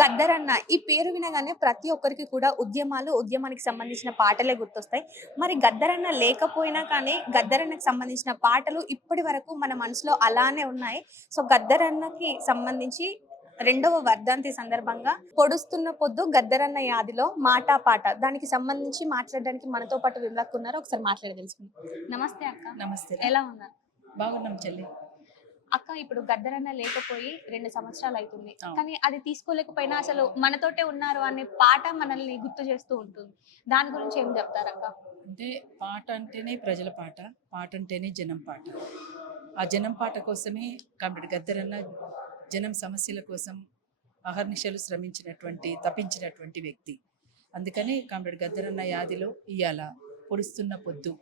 గద్దరన్న ఈ పేరు వినగానే ప్రతి ఒక్కరికి కూడా ఉద్యమాలు, ఉద్యమానికి సంబంధించిన పాటలే గుర్తొస్తాయి. మరి గద్దరన్న లేకపోయినా కానీ గద్దరన్నకి సంబంధించిన పాటలు ఇప్పటి వరకు మన మనసులో అలానే ఉన్నాయి. సో గద్దరన్నకి సంబంధించి రెండవ వర్ధంతి సందర్భంగా పొడుస్తున్న పొద్దు గద్దరన్న యాదిలో మాటా పాట దానికి సంబంధించి మాట్లాడడానికి మనతో పాటు విమలక్క ఉన్నారు. ఒకసారి మాట్లాడి తెలుసుకుందాం. నమస్తే అక్క. నమస్తే. ఎలా ఉన్నారు? బాగున్నాం చెల్లి. అక్క, ఇప్పుడు గద్దరన్న లేకపోయి 2 సంవత్సరాలు అవుతుంది. అవును. కానీ అది తీసుకోలేకపోయినా అసలు మనతోటే ఉన్నారు అనే పాట మనల్ని గుర్తు చేస్తూ ఉంటుంది. దాని గురించి ఏం చెప్తారక్క? అంటే పాట అంటేనే ప్రజల పాట, పాట అంటేనే జనం పాట. ఆ జనం పాట కోసమే కాబట్టి గద్దరన్న జనం సమస్యల కోసం అహర్నిశలు తప్పించినటువంటి వ్యక్తి. అందుకని కామ్రేడ్ గద్దరన్న యాదిలో ఇయ్యాల పొడుస్తున్న పొద్దు,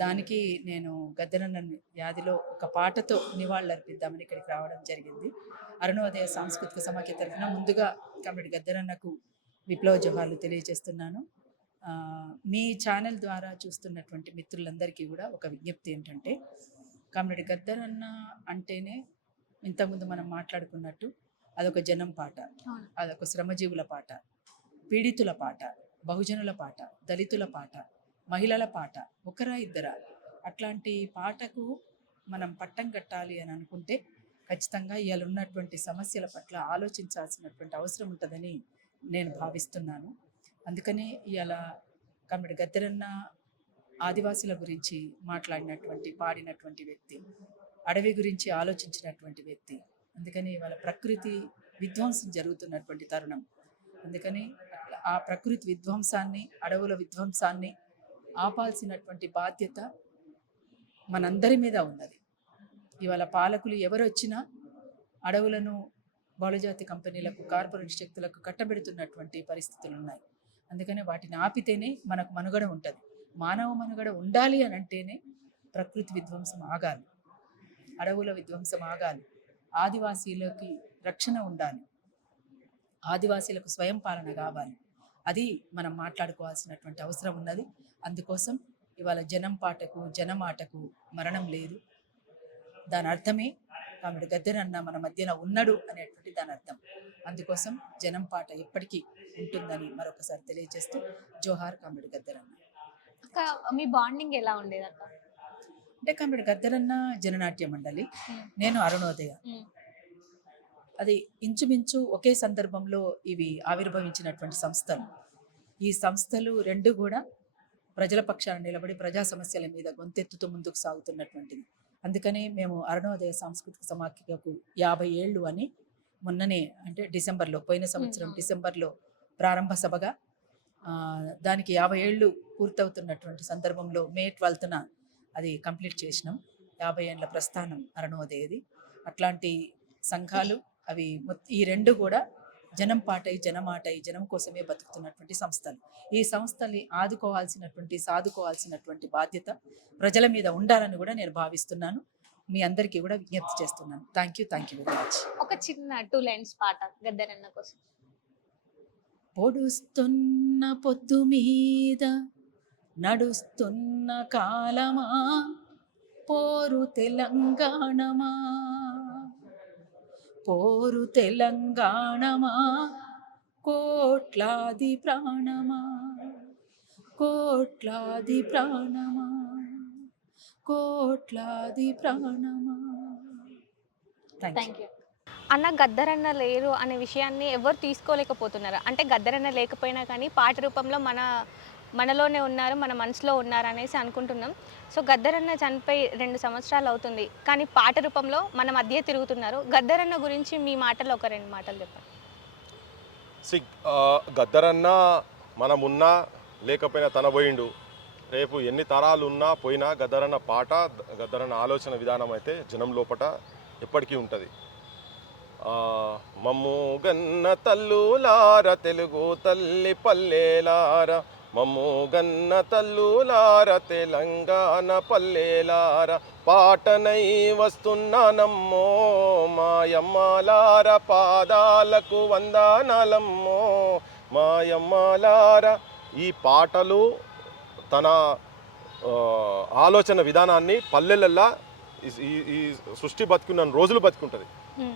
దానికి నేను గద్దరన్న యాదిలో ఒక పాటతో నివాళులర్పిద్దామని ఇక్కడికి రావడం జరిగింది. అరుణోదయ సాంస్కృతిక సమాఖ్య తరఫున ముందుగా కామ్రేడ్ గద్దరన్నకు విప్లవ జోహార్లు తెలియజేస్తున్నాను. మీ ఛానల్ ద్వారా చూస్తున్నటువంటి మిత్రులందరికీ కూడా ఒక విజ్ఞప్తి ఏంటంటే, కామ్రేడ్ గద్దరన్న అంటేనే ఇంతకుముందు మనం మాట్లాడుకున్నట్టు అదొక జనం పాట, అదొక శ్రమజీవుల పాట, పీడితుల పాట, బహుజనుల పాట, దళితుల పాట, మహిళల పాట, ఒకరా ఇద్దరా, అట్లాంటి పాటకు మనం పట్టం కట్టాలి అని అనుకుంటే ఖచ్చితంగా ఇవాళ ఉన్నటువంటి సమస్యల పట్ల ఆలోచించాల్సినటువంటి అవసరం ఉంటుందని నేను భావిస్తున్నాను. అందుకనే ఇవాళ కామ్రేడ్ గద్దరన్న ఆదివాసుల గురించి పాడినటువంటి వ్యక్తి, అడవి గురించి ఆలోచించినటువంటి వ్యక్తి. అందుకని ఇవాళ ప్రకృతి విధ్వంసం జరుగుతున్నటువంటి తరుణం. అందుకని ఆ ప్రకృతి విధ్వంసాన్ని, అడవుల విధ్వంసాన్ని ఆపాల్సినటువంటి బాధ్యత మనందరి మీద ఉన్నది. ఇవాళ పాలకులు ఎవరు వచ్చినా అడవులను బహుళజాతి కంపెనీలకు, కార్పొరేట్ శక్తులకు కట్టబెడుతున్నటువంటి పరిస్థితులు ఉన్నాయి. అందుకని వాటిని ఆపితేనే మనకు మనుగడ ఉంటుంది. మానవ మనుగడ ఉండాలి అని అంటేనే ప్రకృతి విధ్వంసం ఆగాలి, అడవుల విధ్వంసం ఆగాలి, ఆదివాసీలకి రక్షణ ఉండాలి, ఆదివాసీలకు స్వయం పాలన కావాలి. అది మనం మాట్లాడుకోవాల్సినటువంటి అవసరం ఉన్నది. అందుకోసం ఇవాళ జనం పాటకు, జనమాటకు మరణం లేదు. దాని అర్థమే కామ్రేడ్ గద్దరన్న మన మధ్యన ఉన్నాడు అనేటువంటి దాని అర్థం. అందుకోసం జనం పాట ఎప్పటికీ ఉంటుందని మరొకసారి తెలియజేస్తూ జోహార్ కామ్రేడ్ గద్దరన్న. అక్క, మీ బాండింగ్ ఎలా ఉండేది అక్క? అంటే కామ్రేడ్ గద్దరన్న జననాట్య మండలి, నేను అరుణోదయ. అది ఇంచుమించు ఒకే సందర్భంలో ఇవి ఆవిర్భవించినటువంటి సంస్థలు. ఈ సంస్థలు రెండు కూడా ప్రజల పక్షాన నిలబడి ప్రజా సమస్యల మీద గొంతెత్తుతూ ముందుకు సాగుతున్నటువంటిది. అందుకనే మేము అరుణోదయ సాంస్కృతిక సమాఖ్యకు 50 ఏళ్ళు అని మొన్ననే, అంటే డిసెంబర్లో, పోయిన సంవత్సరం డిసెంబర్లో ప్రారంభ సభగా దానికి 50 ఏళ్ళు పూర్తవుతున్నటువంటి సందర్భంలో మే 12న అది కంప్లీట్ చేసినాం. 50 ఏళ్ళ ప్రస్థానం అరుణోదయది. అట్లాంటి సంఘాలు అవి ఈ రెండు కూడా జనం పాటై, జనమాటై, జనం కోసమే బతుకుతున్నటువంటి సంస్థలు. ఈ సంస్థల్ని సాదుకోవాల్సినటువంటి బాధ్యత ప్రజల మీద ఉండాలని కూడా నేను భావిస్తున్నాను. మీ అందరికీ కూడా విజ్ఞప్తి చేస్తున్నాను. Thank you very much. ఒక చిన్న 2 లైన్స్ పాట గద్దరన్న కోసం. పొడుస్తున్న పొద్దు మీద నడుస్తున్న కాలమా, పోరు తెలంగాణమా, పోరు తెలంగాణమా, కోట్లాది ప్రాణమా, కోట్లాది ప్రాణమా, కోట్లాది ప్రాణమా. థ్యాంక్ యూ అన్న. గద్దరన్న లేరు అనే విషయాన్ని ఎవరు తీసుకోలేకపోతున్నారు. అంటే గద్దరన్న లేకపోయినా కానీ పాట రూపంలో మనలోనే ఉన్నారు, మన మనసులో ఉన్నారు అనేసి అనుకుంటున్నాం. సో గద్దరన్న చనిపోయి 2 సంవత్సరాలు అవుతుంది, కానీ పాట రూపంలో మన మధ్య తిరుగుతున్నారు. గద్దరన్న గురించి మీ మాటలో ఒక 2 మాటలు చెప్పండి. గద్దరన్న మనమున్నా లేకపోయినా తన పోయిండు. రేపు ఎన్ని తరాలు ఉన్నా పోయినా గద్దరన్న పాట, గద్దరన్న ఆలోచన విధానం అయితే జనం లోపట ఎప్పటికీ ఉంటుంది. మమ్ము గన్న తల్లులార, తెలుగు తల్లి పల్లెలార, మమ్ము గన్న తల్లులార, తెలంగాణ పల్లెలార, పాటనై వస్తున్నానమ్మో మాయమ్మలార, పాదాలకు వందనాలమ్మో మాయమ్మలార. ఈ పాటలు తన ఆలోచన విధానాన్ని పల్లెలల్లా ఈ సృష్టి బతుకున్న రోజులు బతుకుంటుంది.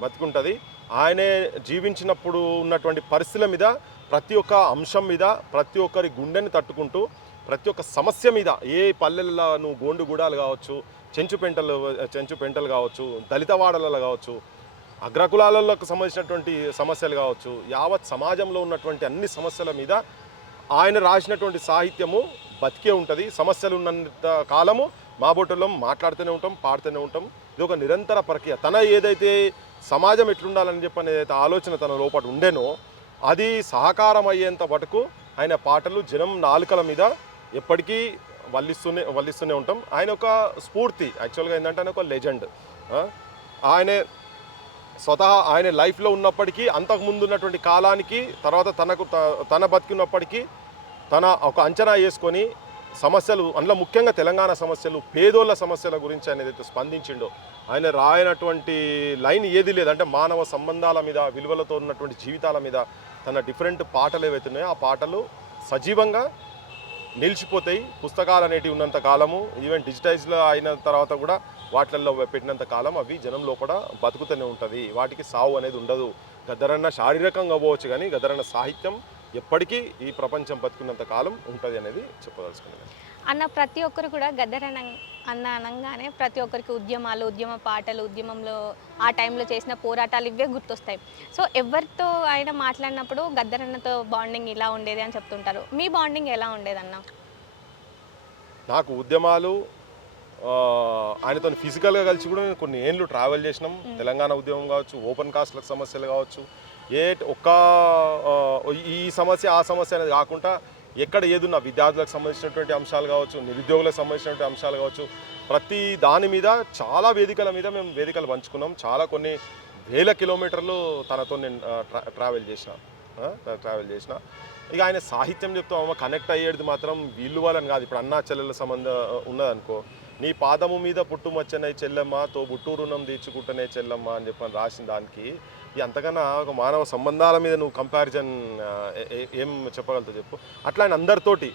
బతికుంటుంది. ఆయనే జీవించినప్పుడు ఉన్నటువంటి పరిస్థితుల మీద, ప్రతి ఒక్క అంశం మీద, ప్రతి ఒక్కరి గుండెని తట్టుకుంటూ, ప్రతి ఒక్క సమస్య మీద, ఏ పల్లెల్లో నువ్వు గోండుగూడాలు కావచ్చు, చెంచు పెంటలు కావచ్చు, దళిత వాడలలో కావచ్చు, అగ్రకులాలకు సంబంధించినటువంటి సమస్యలు కావచ్చు, యావత్ సమాజంలో ఉన్నటువంటి అన్ని సమస్యల మీద ఆయన రాసినటువంటి సాహిత్యము బతికే ఉంటుంది. సమస్యలు ఉన్నంత కాలము మా బొట్టులో మాట్లాడుతూనే ఉంటాం, పాడుతూనే ఉంటాం. ఇది ఒక నిరంతర ప్రక్రియ. తన ఏదైతే సమాజం ఎట్లుండాలని చెప్పని ఏదైతే ఆలోచన తన లోపల ఉండేనో అది సహకారం అయ్యేంత వరకు ఆయన పాటలు జనం నాలుకల మీద ఎప్పటికీ వల్లిస్తూనే ఉంటాం. ఆయన ఒక స్ఫూర్తి. యాక్చువల్గా ఏంటంటే ఆయన ఒక లెజెండ్. ఆయనే స్వతహా ఆయన లైఫ్లో ఉన్నప్పటికీ, అంతకుముందు ఉన్నటువంటి కాలానికి, తర్వాత తన బతికినప్పటికీ తన ఒక అంచనా వేసుకొని సమస్యలు, అందులో ముఖ్యంగా తెలంగాణ సమస్యలు, పేదోళ్ళ సమస్యల గురించి ఆయన ఏదైతే స్పందించిండో, ఆయన రాయనటువంటి లైన్ ఏది లేదంటే మానవ సంబంధాల మీద, విలువలతో ఉన్నటువంటి జీవితాల మీద తన డిఫరెంట్ పాటలు ఏవైతే ఉన్నాయో ఆ పాటలు సజీవంగా నిలిచిపోతాయి. పుస్తకాలు అనేటివి ఉన్నంత కాలము, ఈవెన్ డిజిటైజ్లో అయిన తర్వాత కూడా వాటిల్లో పెట్టినంత కాలం అవి జనం లోపల బతుకుతూనే ఉంటుంది. వాటికి సావు అనేది ఉండదు. గద్దరన్న శారీరకంగా అవ్వచ్చు కానీ గద్దరన్న సాహిత్యం ఎప్పటికీ ఈ ప్రపంచం బతుకున్నంత కాలం ఉంటుంది అనేది చెప్పదలుచుకున్నాను. అన్న ప్రతి ఒక్కరు కూడా గద్దరన్న అనగానే ప్రతి ఒక్కరికి ఉద్యమాలు, ఉద్యమ పాటలు, ఉద్యమంలో ఆ టైంలో చేసిన పోరాటాలు ఇవే గుర్తొస్తాయి. సో ఎవరితో ఆయన మాట్లాడినప్పుడు గద్దరన్నతో బాండింగ్ ఇలా ఉండేది అని చెప్తుంటారు. మీ బాండింగ్ ఎలా ఉండేదన్న? నాకు ఉద్యమాలు ఆయనతో ఫిజికల్గా కలిసి కూడా నేను కొన్ని ఏళ్ళు ట్రావెల్ చేసినాం. తెలంగాణ ఉద్యమం కావచ్చు, ఓపెన్ కాస్ట్లకు సమస్యలు కావచ్చు, ఈ సమస్య ఆ సమస్య అనేది కాకుండా ఎక్కడ ఏదున్నా విద్యార్థులకు సంబంధించినటువంటి అంశాలు కావచ్చు, నిరుద్యోగులకు సంబంధించినటువంటి అంశాలు కావచ్చు, ప్రతి దాని మీద చాలా వేదికల మీద మేము వేదికలు పంచుకున్నాం. చాలా కొన్ని వేల కిలోమీటర్లు తనతో నేను ట్రావెల్ చేసిన. ఇక ఆయన సాహిత్యం చెప్తాం కనెక్ట్ అయ్యేది మాత్రం వీళ్ళు వాళ్ళని కాదు. ఇప్పుడు అన్నా చెల్లెల సంబంధం ఉన్నదనుకో, నీ పాదము మీద పుట్టుమచ్చనే చెల్లెమ్మ, తో బుట్టు రుణం తీర్చుకుంటనే చెల్లమ్మ అని చెప్పని రాసిన దానికి అంతకన్నా ఒక మానవ సంబంధాల మీద నువ్వు కంపారిజన్ ఏం చెప్పగలుగుతావు చెప్పు. అట్లా ఆయన అందరితోటి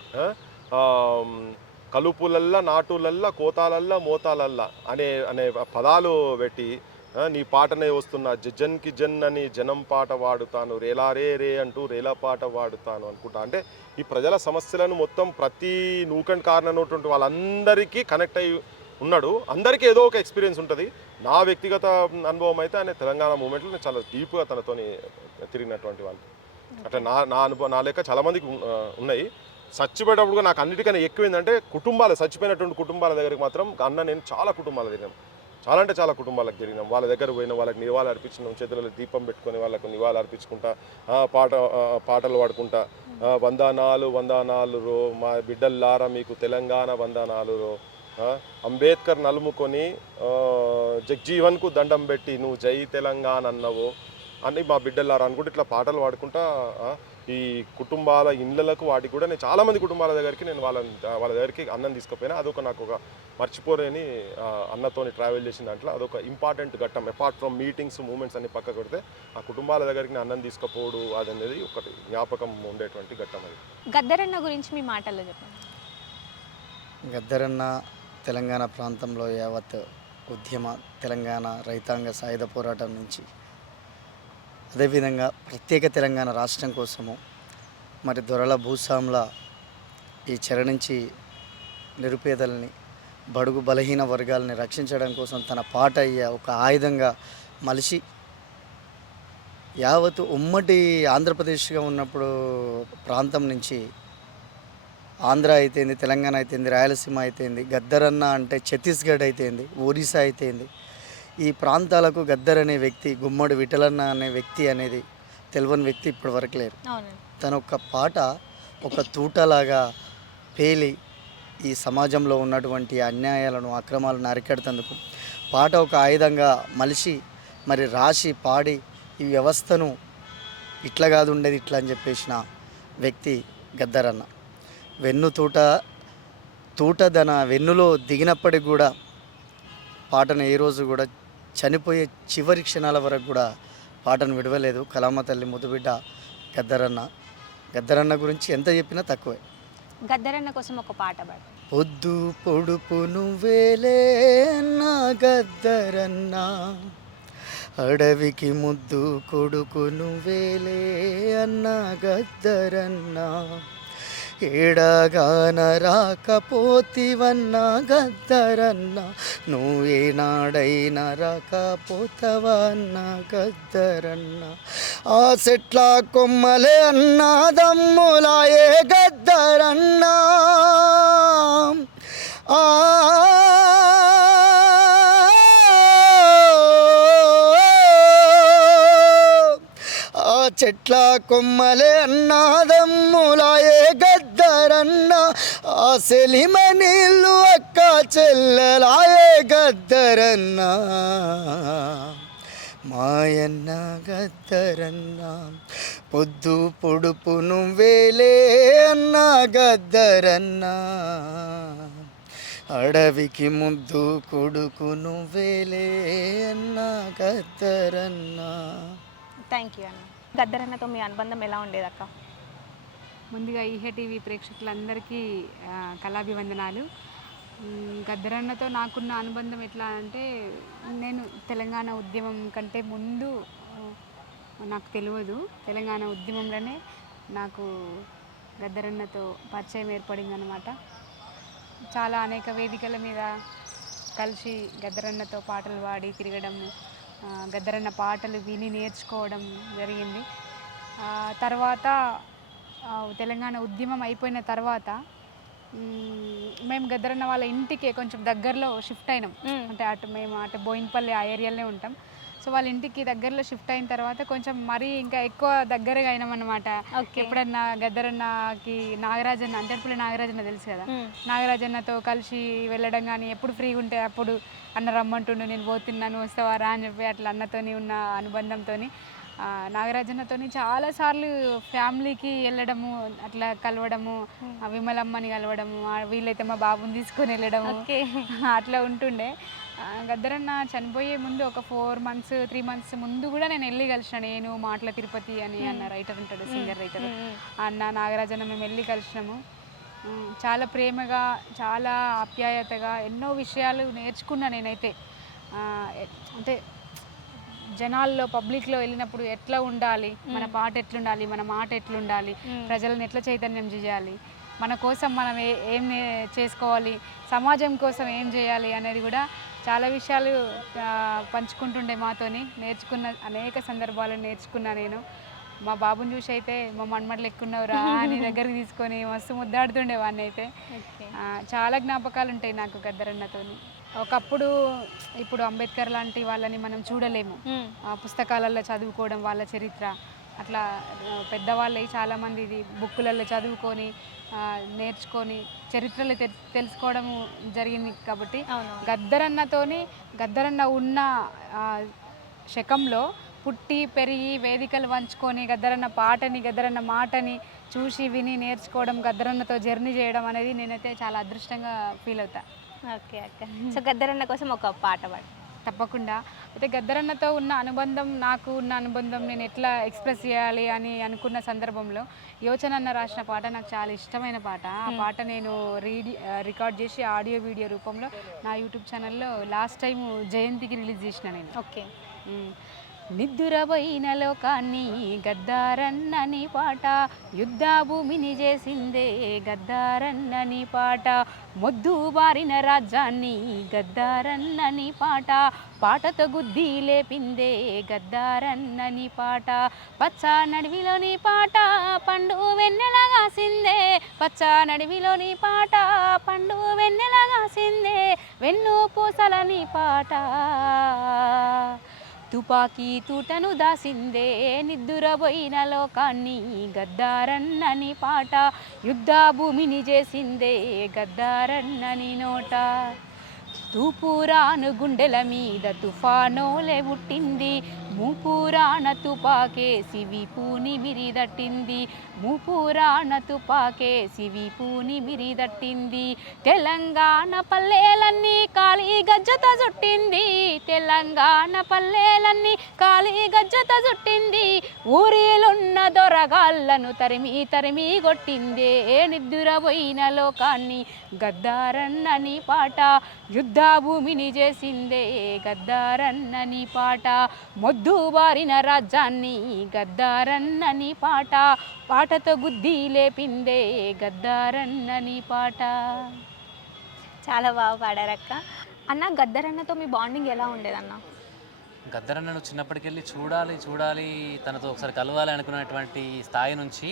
కలుపులల్లా, నాటులల్లా, కోతాలల్లా, మోతాలల్లా అనే పదాలు పెట్టి నీ పాటనే వస్తున్నా జన్కి జన్ అని జనం పాట వాడుతాను, రేలారే రే అంటూ రేలా పాట వాడుతాను అనుకుంటా. అంటే ఈ ప్రజల సమస్యలను మొత్తం ప్రతి నూకండ్ కారణమైనటువంటి వాళ్ళందరికీ కనెక్ట్ అయ్యి ఉన్నాడు. అందరికీ ఏదో ఒక ఎక్స్పీరియన్స్ ఉంటుంది. నా వ్యక్తిగత అనుభవం అయితే ఆయన తెలంగాణ మూమెంట్లో నేను చాలా డీప్గా తనతోని తిరిగినటువంటి వాళ్ళు. అట్లా నా అనుభవం, నా లెక్క చాలామందికి ఉన్నాయి. చచ్చిపోయేటప్పుడు కూడా నాకు అన్నిటికన్నా ఎక్కువ ఏంటంటే చచ్చిపోయినటువంటి కుటుంబాల దగ్గరికి మాత్రం నేను చాలా కుటుంబాలు తిరిగాను. చాలా అంటే చాలా కుటుంబాలకు తిరిగినాం. వాళ్ళ దగ్గర పోయిన వాళ్ళకి నివాళులు అర్పించినాం. చేతులలో దీపం పెట్టుకొని వాళ్ళకు నివాళులు అర్పించుకుంటా, పాటలు పాడుకుంటా, వందనాలు రో మా బిడ్డల్లారా మీకు తెలంగాణ వందనాలు రో, అంబేద్కర్ నలుముకొని జగ్జీవన్కు దండం పెట్టి నువ్వు జై తెలంగాణ అన్నవో అని మా బిడ్డల్లారా అనుకుంటే ఇట్లా పాటలు పాడుకుంటా ఈ కుటుంబాల ఇళ్ళలకు వాటికి కూడా నేను చాలామంది కుటుంబాల దగ్గరికి నేను వాళ్ళ దగ్గరికి అన్నం తీసుకుపోయినా. అదొక నాకు ఒక మర్చిపోలేని అన్నతోని ట్రావెల్ చేసిన దాంట్లో అదొక ఇంపార్టెంట్ ఘట్టం. అపార్ట్ ఫ్రమ్ మీటింగ్స్, మూమెంట్స్ అన్ని పక్క కొడితే ఆ కుటుంబాల దగ్గరికి నేను అన్నం తీసుకుపోవడం అనేది ఒకటి జ్ఞాపకం ఉండేటువంటి ఘట్టం. అది గద్దరన్న గురించి మీ మాటల్లో చెప్పండి. గద్దరన్న తెలంగాణ ప్రాంతంలో యావత్ ఉద్యమ, తెలంగాణ రైతాంగ సాయుధ పోరాటం నుంచి, అదేవిధంగా ప్రత్యేక తెలంగాణ రాష్ట్రం కోసము మరి దొరల భూస్వాముల ఈ చెర నుంచి నిరుపేదలని, బడుగు బలహీన వర్గాలని రక్షించడం కోసం తన పాట అయ్యే ఒక ఆయుధంగా మలిసి యావత్ ఉమ్మడి ఆంధ్రప్రదేశ్గా ఉన్నప్పుడు ప్రాంతం నుంచి ఆంధ్ర అయితేంది, తెలంగాణ అయితేంది, రాయలసీమ అయితేంది, గద్దరన్న అంటే ఛత్తీస్గఢ్ అయితేంది, ఒరిస్సా అయితేంది, ఈ ప్రాంతాలకు గద్దర్ అనే వ్యక్తి, గుమ్మడి విఠలన్న అనే వ్యక్తి అనేది తెలియని వ్యక్తి ఇప్పటి వరకు లేరు. తన ఒక పాట ఒక తూటలాగా పేలి ఈ సమాజంలో ఉన్నటువంటి అన్యాయాలను, అక్రమాలను అరికడుతందుకు పాట ఒక ఆయుధంగా మలిసి మరి రాసి పాడి ఈ వ్యవస్థను ఇట్లా కాదు ఉండేది ఇట్లా అని చెప్పేసిన వ్యక్తి గద్దరన్న. తూట వెన్నులో దిగినప్పటికి కూడా పాటను ఏ రోజు కూడా చనిపోయే చివరి క్షణాల వరకు కూడా పాటను విడవలేదు. కలామ తల్లి ముద్దుబిడ్డ గద్దరన్న గురించి ఎంత చెప్పినా తక్కువే. గద్దరన్న కోసం ఒక పాట పాడు. పొద్దు పొడుపు నువ్వేలే నా గద్దరన్న, అడవికి ముద్దు కొడుకు నువ్వేలే అన్న గద్దరన్నా, ఏడగాన రాకపోతివన్నా గద్దరన్నా, నువ్వేనాడైనా రాకపోతవన్నా గద్దరన్నా. ఆ చెట్ల కొమ్మలే అన్నా దమ్ములాయే గద్దరన్నా, ఆ ఆ చెట్ల కొమ్మలే అన్నాదమ్ములాయే గద్దరన్న, ఆ సెలిమ నీళ్ళు అక్క చెల్లెలాయే గద్దరన్న, మాయన్న గద్దరన్న, పొద్దు పొడుపు నువ్వేలే అన్న గద్దరన్న, అడవికి ముద్దు కొడుకు నువ్వేలే అన్న గద్దరన్న. థ్యాంక్ యూ అన్న. గద్దరన్నతో మీ అనుబంధం ఎలా ఉండేది అక్క? ముందుగా ఈహే టీవీ ప్రేక్షకులందరికీ కళాభివందనాలు. గద్దరన్నతో నాకున్న అనుబంధం ఎట్లా అంటే, నేను తెలంగాణ ఉద్యమం కంటే ముందు నాకు తెలియదు, తెలంగాణ ఉద్యమంలోనే నాకు గద్దరన్నతో పరిచయం ఏర్పడింది అన్నమాట. చాలా అనేక వేదికల మీద కలిసి గద్దరన్నతో పాటలు పాడి తిరగడం, గద్దరన్న పాటలు విని నేర్చుకోవడం జరిగింది. తర్వాత తెలంగాణ ఉద్యమం అయిపోయిన తర్వాత మేము గద్దరన్న వాళ్ళ ఇంటికి కొంచెం దగ్గరలో షిఫ్ట్ అయినాం. అంటే మేము బోయిన్పల్లి ఆ ఏరియాలోనే ఉంటాం. సో వాళ్ళ ఇంటికి దగ్గరలో షిఫ్ట్ అయిన తర్వాత కొంచెం మరీ ఇంకా ఎక్కువ దగ్గరగా అయినాం అన్నమాట. ఎప్పుడన్నా గద్దరన్నకి నాగరాజన్న, అంటేపల్లి నాగరాజన్న తెలుసు కదా, నాగరాజన్నతో కలిసి వెళ్ళడం కానీ, ఎప్పుడు ఫ్రీగా ఉంటే అప్పుడు అన్న రమ్మంటుండు, నేను పోతున్నాను వస్తావారా అని చెప్పి అట్లా అన్నతోని ఉన్న అనుబంధంతో నాగరాజన్నతో చాలాసార్లు ఫ్యామిలీకి వెళ్ళడము, అట్లా కలవడము, విమలమ్మని కలవడము, వీళ్ళైతే మా బాబుని తీసుకొని వెళ్ళడము, అట్లా ఉంటుండే. గద్దరన్న చనిపోయే ముందు ఒక 3 months ముందు కూడా నేను వెళ్ళి కలిసిన. నేను మాటల తిరుపతి అని అన్న రైటర్ ఉంటాడు, సింగర్ రైటర్, అన్న నాగరాజన్న మేము వెళ్ళి కలిసినాము. చాలా ప్రేమగా, చాలా ఆప్యాయతగా ఎన్నో విషయాలు నేర్చుకున్నా నేనైతే. అంటే జనాల్లో పబ్లిక్లో వెళ్ళినప్పుడు ఎట్లా ఉండాలి, మన పాట ఎట్లుండాలి, మన మాట ఎట్లుండాలి, ప్రజలను ఎట్లా చైతన్యం చేయాలి, మన కోసం మనం ఏం చేసుకోవాలి, సమాజం కోసం ఏం చేయాలి అనేది కూడా చాలా విషయాలు పంచుకుంటుండే మాతోని. నేర్చుకున్న అనేక సందర్భాలు నేర్చుకున్నా నేను. మా బాబుని చూసి అయితే మా మన్మడ్లు ఎక్కున్నవరా అని దగ్గరికి తీసుకొని మస్తు ముద్దాడుతుండే వాడిని అయితే. చాలా జ్ఞాపకాలు ఉంటాయి నాకు గద్దరన్నతోని. ఒకప్పుడు ఇప్పుడు అంబేద్కర్ లాంటి వాళ్ళని మనం చూడలేము, పుస్తకాలలో చదువుకోవడం వాళ్ళ చరిత్ర, అట్లా పెద్దవాళ్ళవి చాలామంది ఇది బుక్కులలో చదువుకొని నేర్చుకొని చరిత్రలు తెలుసుకోవడం జరిగింది. కాబట్టి గద్దరన్న ఉన్న శకంలో పుట్టి పెరిగి వేదికలు వంచుకొని గద్దరన్న పాటని, గద్దరన్న మాటని చూసి విని నేర్చుకోవడం, గద్దరన్నతో జర్నీ చేయడం అనేది నేనైతే చాలా అదృష్టంగా ఫీల్ అవుతా. ఓకే అక్క. సో గద్దరన్న కోసం ఒక పాట పాడు. తప్పకుండా. అయితే గద్దరన్నతో ఉన్న అనుబంధం, నాకు ఉన్న అనుబంధం నేను ఎట్లా ఎక్స్ప్రెస్ చేయాలి అని అనుకున్న సందర్భంలో యోచనన్న రాసిన పాట నాకు చాలా ఇష్టమైన పాట. ఆ పాట నేను రికార్డ్ చేసి ఆడియో వీడియో రూపంలో నా యూట్యూబ్ ఛానల్లో లాస్ట్ టైం జయంతికి రిలీజ్ చేసిన నేను. ఓకే. నిద్దురబోయిన లోకాన్ని గద్దారన్నని పాట, యుద్ధ భూమిని చేసిందే గద్దారన్నని పాట, మొద్దు బారిన రాజ్యాన్ని గద్దారన్నని పాట, పాటతో గుద్ది లేపిందే గద్దారన్నని పాట, పచ్చ నడివిలోని పాట పండు వెన్నెలగాసిందే, పచ్చ నడివిలోని పాట పండు వెన్నెలగాసిందే, వెన్ను పూసలని పాట తుపాకీ తూటను దాసిందే, నిద్దురబోయిన లోకాన్ని గద్దారన్నని పాట, యుద్ధ భూమిని చేసిందే గద్దారన్నని నోట, తూపురాను గుండెల మీద తుఫానోలే పుట్టింది, మూపురాణ తుపాకేసి వీపుని మిరిదట్టింది, మూపురాణ తుపాకేసి వీపుని మిరిదట్టింది. తెలంగాణ పల్లెలన్నీ కాళీ గజ్జత చుట్టింది, తెలంగాణ పల్లెలన్నీ కాళీ గజ్జత చుట్టింది. ఊరిలున్న దొరగాళ్ళను తరిమి తరిమి కొట్టిందే, నిద్దురపోయిన లోకాన్ని గద్దారన్నని పాట, యుద్ధ భూమిని చేసిందే గద్దారన్నని పాట. మొద్దు బారిన రాజ్యాన్ని గద్దారన్నని పాట, పాటతో గుద్ది లేపిందే గద్దారన్నని పాట. చాలా బాగా పాడారక్క. అన్న, గద్దరన్నతో మీ బాండింగ్ ఎలా ఉండేదన్న? గద్దరన్నను చిన్నప్పటికెళ్ళి చూడాలి చూడాలి తనతో ఒకసారి కలవాలి అనుకున్నటువంటి స్థాయి నుంచి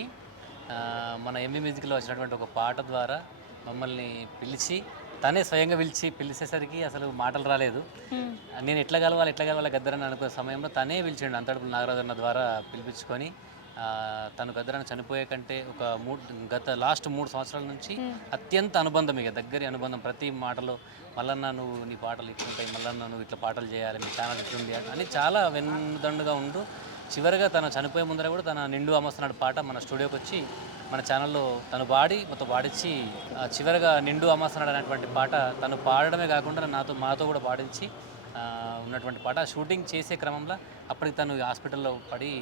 మన ఎంవి మ్యూజిక్లో వచ్చినటువంటి ఒక పాట ద్వారా మమ్మల్ని పిలిచి, తనే స్వయంగా పిలిచేసరికి అసలు మాటలు రాలేదు. నేను ఎట్లా కలవాలి గద్దరన్న అనుకునే సమయంలో తనే పిలిచిండు. అంతడుపుల నాగరాజన్న ద్వారా పిలిపించుకొని తను గద్దరన్న చనిపోయే కంటే ఒక గత లాస్ట్ 3 సంవత్సరాల నుంచి అత్యంత అనుబంధం, ఇక దగ్గరి అనుబంధం. ప్రతి మాటలో మల్లన్న నువ్వు నీ పాటలు ఇట్లుంటాయి, మల్లన్న నువ్వు ఇట్లా పాటలు చేయాలి, మీ ఛానల్ ఇట్లుంది అని చాలా వెన్నుదండుగా ఉండు. చివరిగా తను చనిపోయే ముందర కూడా తన నిండు అమస్తున్నాడు పాట మన స్టూడియోకి వచ్చి మన ఛానల్లో తను మొత్తం పాడించి చివరిగా నిండు అమస్తున్నాడు అనేటువంటి పాట తను పాడడమే కాకుండా మాతో కూడా పాడించి ఉన్నటువంటి పాట. షూటింగ్ చేసే క్రమంలో అప్పటికి తను హాస్పిటల్లో పడి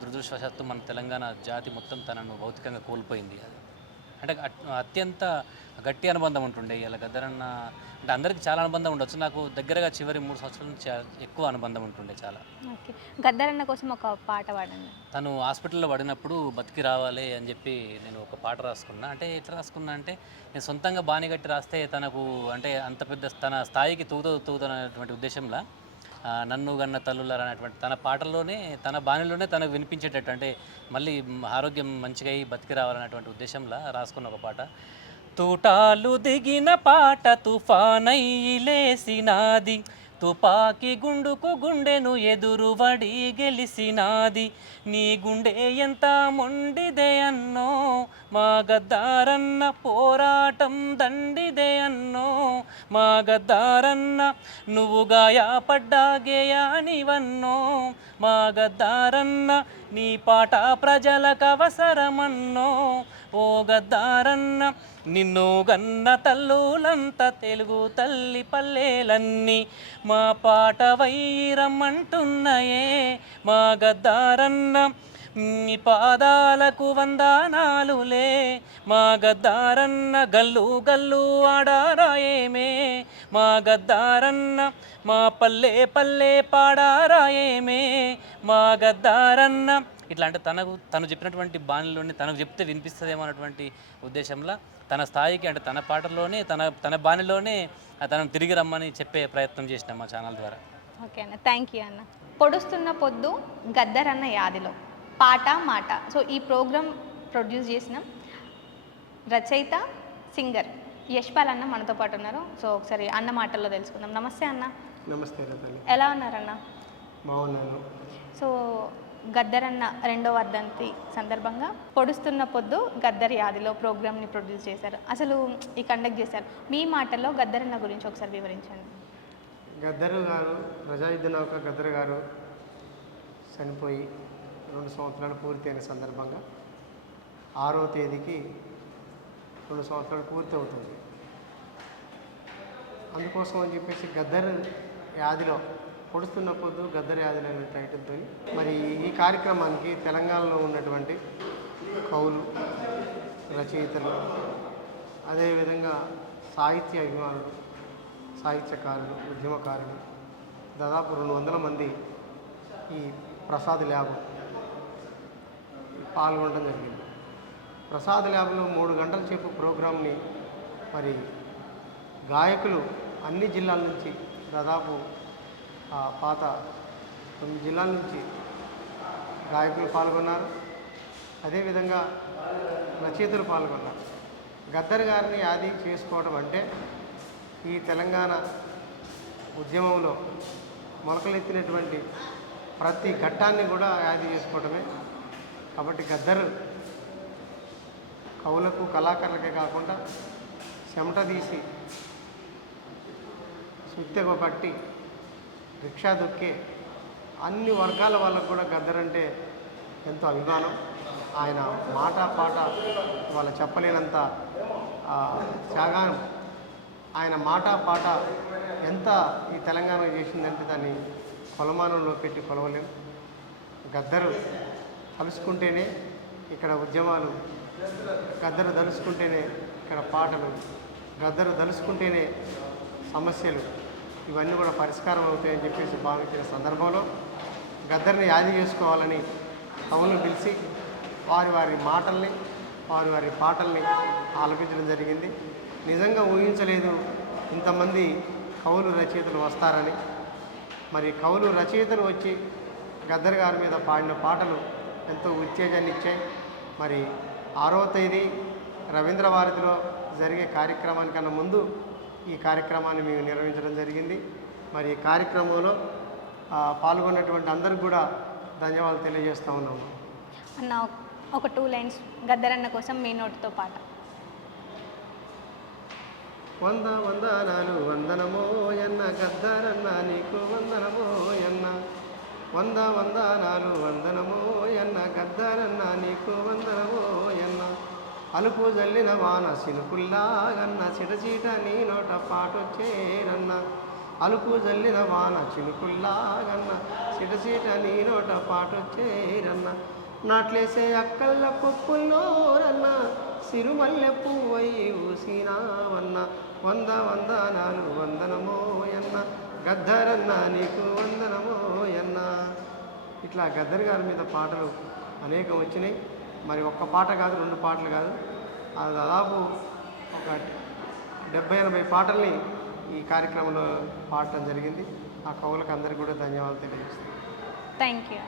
దురదృష్టవశాత్తు మన తెలంగాణ జాతి మొత్తం తనను భౌతికంగా కోల్పోయింది. అంటే అత్యంత గట్టి అనుబంధం ఉంటుండే. ఇలా గద్దరన్న అంటే అందరికీ చాలా అనుబంధం ఉండొచ్చు, నాకు దగ్గరగా చివరి 3 సంవత్సరాల నుంచి ఎక్కువ అనుబంధం ఉంటుండే చాలా. ఓకే, గద్దరన్న కోసం ఒక పాట పాడండి. తను హాస్పిటల్లో పడినప్పుడు బతికి రావాలి అని చెప్పి నేను ఒక పాట రాసుకున్నా. అంటే ఎట్లా రాసుకున్నా అంటే, నేను సొంతంగా బాణి కట్టి రాస్తే తనకు అంటే అంత పెద్ద తన స్థాయికి తూగుతున్నటువంటి ఉద్దేశంలో నన్ను గన్న తల్లులారు అనేటువంటి తన పాటల్లోనే తన బాణిలోనే తనకు వినిపించేటట్టు, అంటే మళ్ళీ ఆరోగ్యం మంచిగా అయ్యి బతికి రావాలనేటువంటి ఉద్దేశంలో రాసుకున్న ఒక పాట. తూటాలు దిగిన పాట తుఫానయ్యి లేసినాది, తుపాకి గుండుకు గుండెను ఎదురువడి గెలిసినాది. నీ గుండె ఎంత మొండిదే అన్నో, మా గద్దారన్న పోరాటం దండిదే అన్నో, మా గద్దారన్న నువ్వు గాయపడ్డా గేయానివన్నో, మా గద్దారన్న నీ పాట ప్రజలకు అవసరమన్నో. ఓ గద్దారన్న నిన్ను గన్న తల్లులంతా తెలుగు తల్లి పల్లెలన్నీ మా పాట వైరమ్మంటున్నాయే. మా గద్దారన్న నీ పాదాలకు వందనాలులే, మా గద్దారన్న గల్లు గల్లు ఆడారాయేమే, మా గద్దారన్న మా పల్లె పల్లె పాడారాయేమే, మా గద్దారన్న. ఇట్లా అంటే తను చెప్పినటువంటి బాణిలోనే తనకు చెప్తే వినిపిస్తుందేమో అన్నటువంటి ఉద్దేశంలో తన స్థాయికి అంటే తన పాటల్లోనే తన బాణిలోనే తనను తిరిగి రమ్మని చెప్పే ప్రయత్నం చేసినాం మా ఛానల్ ద్వారా. ఓకే అన్న, థ్యాంక్ యూ అన్న. పొడుస్తున్న పొద్దు గద్దరన్న యాదిలో పాట మాట. సో ఈ ప్రోగ్రామ్ ప్రొడ్యూస్ చేసిన రచయిత సింగర్ యశ్పాల్ అన్న మనతో పాటు ఉన్నారు. సో ఒకసారి అన్న మాటల్లో తెలుసుకుందాం. నమస్తే అన్న. నమస్తే రతని. ఎలా ఉన్నారన్న? బాగున్నాను. సో గద్దరన్న 2వ వర్ధంతి సందర్భంగా పొడుస్తున్న పొద్దు గద్దర్ యాదిలో ప్రోగ్రామ్ని ప్రొడ్యూస్ చేశారు, అసలు ఈ కండక్ట్ చేశారు. మీ మాటల్లో గద్దరన్న గురించి ఒకసారి వివరించండి. గద్దరు గారు, ప్రజాయుద్ధ నౌక గద్దరు గారు చనిపోయి 2 సంవత్సరాలు పూర్తయిన సందర్భంగా 6వ తేదీకి 2 సంవత్సరాలు పూర్తి అవుతుంది. అందుకోసం అని చెప్పేసి గద్దరు యాదిలో పొడుస్తున్న పొద్దు గద్దరు యాదిలో అనే టైటిల్తో మరి ఈ కార్యక్రమానికి తెలంగాణలో ఉన్నటువంటి కవులు, రచయితలు, అదేవిధంగా సాహిత్య అభిమానులు, సాహిత్యకారులు, ఉద్యమకారులు దాదాపు 200 మంది ఈ ప్రసాద్ ల్యాబ్ పాల్గొనడం జరిగింది. ప్రసాద్ ల్యాబ్లో 3 గంటల సేపు ప్రోగ్రామ్ని మరి గాయకులు అన్ని జిల్లాల నుంచి దాదాపు పాత 9 జిల్లాల నుంచి గాయకులు పాల్గొన్నారు. అదేవిధంగా రచయితలు పాల్గొన్నారు. గద్దర్ గారిని యాది చేసుకోవడం అంటే ఈ తెలంగాణ ఉద్యమంలో మొలకలెత్తినటువంటి ప్రతి ఘట్టాన్ని కూడా యాది చేసుకోవడమే. కాబట్టి గద్దర్ కవులకు, కళాకారులకే కాకుండా చెమట తీసి సుత్తెగ పట్టి రిక్షా దొక్కే అన్ని వర్గాల వాళ్ళకు కూడా గద్దర్ అంటే ఎంతో అభిమానం. ఆయన మాట పాట వాళ్ళు చెప్పలేనంత త్యాగం. ఆయన మాట పాట ఎంత ఈ తెలంగాణ చేసిందంటే దాన్ని కొలమానంలో పెట్టి కొలవలేం. గద్దరు తలుసుకుంటేనే ఇక్కడ ఉద్యమాలు, గద్దరు తలుసుకుంటేనే ఇక్కడ పాటలు, గద్దరు తలుసుకుంటేనే సమస్యలు ఇవన్నీ కూడా పరిష్కారం అవుతాయని చెప్పేసి భావించిన సందర్భంలో గద్దర్ని యాది చేసుకోవాలని కవులను పిలిచి వారి వారి మాటల్ని, వారి వారి పాటల్ని ఆలపించడం జరిగింది. నిజంగా ఊహించలేదు ఇంతమంది కవులు రచయితలు వస్తారని. మరి కవులు రచయితలు వచ్చి గద్దర్ గారి మీద పాడిన పాటలు ఎంతో ఉత్తేజాన్ని ఇచ్చాయి. మరి 6వ తేదీ రవీంద్ర భారతిలో జరిగే కార్యక్రమానికన్నా ముందు ఈ కార్యక్రమాన్ని మేము నిర్వహించడం జరిగింది. మరి ఈ కార్యక్రమంలో పాల్గొన్నటువంటి అందరికి కూడా ధన్యవాదాలు తెలియజేస్తూ ఉన్నాము. అన్న ఒక 2 లైన్స్ గద్దరన్న కోసం మీ నోటితో పాట. వందనాలు వందనమోయన్న గద్దరన్న నీకు వందనమోయన్న. వందనాలు వందనమోయన్న గద్దరన్న నీకు వందనమోయన్న. అలుపు జల్లిన వాన చినుకుల్లాగన్న చిటచీట నీ నోట పాటొచ్చేరన్న. అలుపు జల్లిన వాన చినుకుల్లాగన్న చిటచీట నీ నోట పాటొచ్చేరన్న. నాట్లేసే అక్కల్ల పప్పుల్లోరన్న సిరుమల్లె పువ్వయ్యి ఊసినావన్న. వందనాలు వందనమోయన్న గద్దరన్న నీకు వందనమోయన్న. ఇట్లా గద్దర్ గారి మీద పాటలు అనేకం వచ్చినాయి. మరి ఒక్క పాట కాదు, 2 పాటలు కాదు, అది దాదాపు ఒక 70-80 పాటల్ని ఈ కార్యక్రమంలో పాడటం జరిగింది. ఆ కవులకు అందరికీ కూడా ధన్యవాదాలు తెలియజేస్తాను. Thank you.